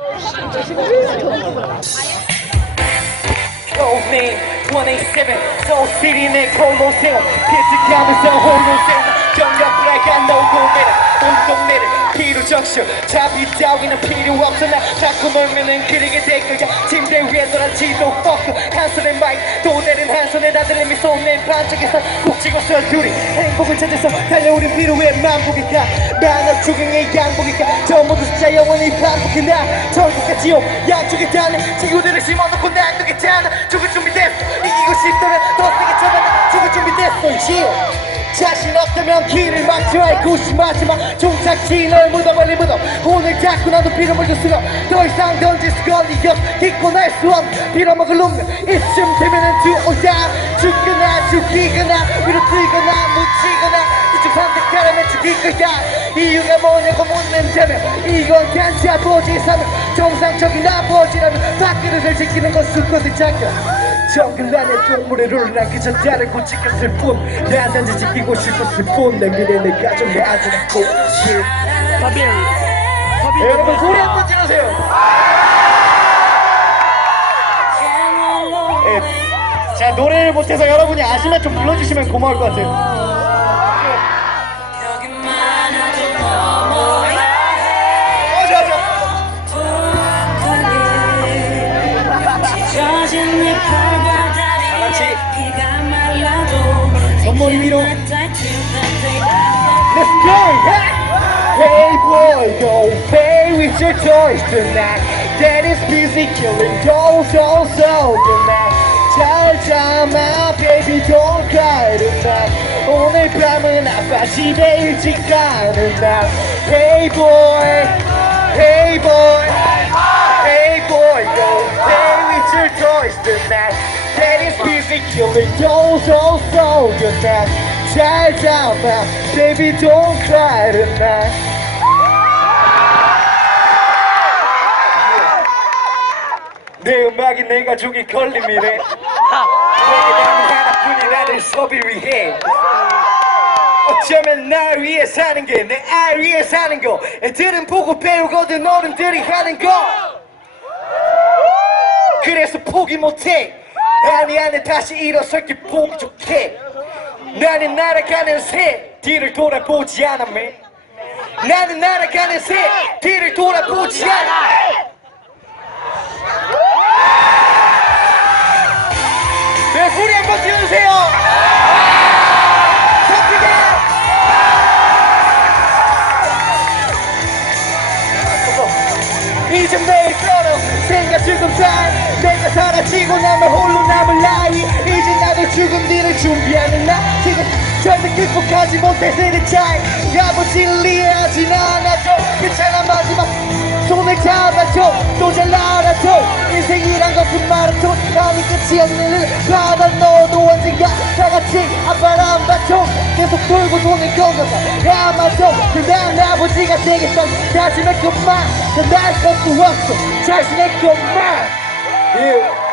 Go name, 187, Soul City, Nick, Holo Sound. Get together, so hold on. 노고매를 온 동네를 피로 적셔. 잡이 따위는 필요 없어 나 자꾸 놀면은 그리게 될 거야. 침대 위에 놀아지도 fuck 한 손에 마이크 또 내린 한 손에 나들의 미소 내 반짝에서 꼭 찍었어 둘이 행복을 찾아서 달려오는 비로의 만복이가 만업 주경의 양복이가 저 모두 숫자 영원히 반복해 나. 천국과 지옥 양쪽에 닿는 친구들을 심어놓고 난 두겠잖 없다면 길을 막혀. 알고 심하지만 종착지를 묻어버린 무덤 오늘 자꾸 나도 피를 물렸으며 더 이상 던질 수가 없는 깊고 날수 없는 빌어먹을 놈들 이쯤 되면은 뒤오다 죽거나 죽이거나 위로 뜨거나 묻히거나 이쪽 선택하라면 죽일 거야. 이유가 뭐냐고 묻는다면 이건 단지 아버지의 삶은 정상적인 아버지라면 밥그릇을 지키는 건 수컷의 작전 정글 안에 동물의 룰을 난 그저 다르고 지켰을 뿐난 단지 지키고 싶었을 뿐내 미래 내 가족 내 아들 낳고 여러분 소리 한번 질러세요. 예, 제가 노래를 못해서 여러분이 아시면 좀 불러주시면 고마울 것 같아요 말라도 손머리 위로. Let's Let's go! Hey! Hey boy, go play with your toys tonight. Daddy's busy killing dolls also tonight. 잘 참아, baby, don't cry tonight. 오늘 밤은 아빠 집에 일찍 가는 날. Hey boy, hey boy, hey boy, go play with your toys tonight. Daddy's busy killing dolls also tonight. 잘 잡아, baby, don't cry tonight. 내 음악이 내가 죽인 걸림이래 내게 남은 하나뿐이라는 소비를 해 어쩌면 날 위해 사는 게 내 알 위해 사는 거. 애들은 보고 배우거든 어른들이 하는 거. 그래서 포기 못해 아니 안에 다시 일어설게 보기 좋게 나는 날아가는 새 뒤를 돌아보지 않아 man. 나는 날아가는 새 뒤를 돌아보지 않아 네, 소리 한번. 성기대. 이제 매일 걸어 생각 지금 잘 사라지고 나면 홀로 남을 나이. 이제 나도 죽음 뒤를 준비하는 나. 지금 절대 극복하지 못해 세대 차이. 아버지를 이해하진 않아도 괜찮아 마지막. 손을 잡아줘. 또 잘 알아줘. 인생이란 것은 마라톤. 남이 끝이 없는 일. 바다 너도 언젠가 다같이 아빠랑 바통 계속 돌고 도는 건가 봐 아마도 그난 아버지가 되겠어 다짐했건만 그날 것도 없어. 자신의 것만 E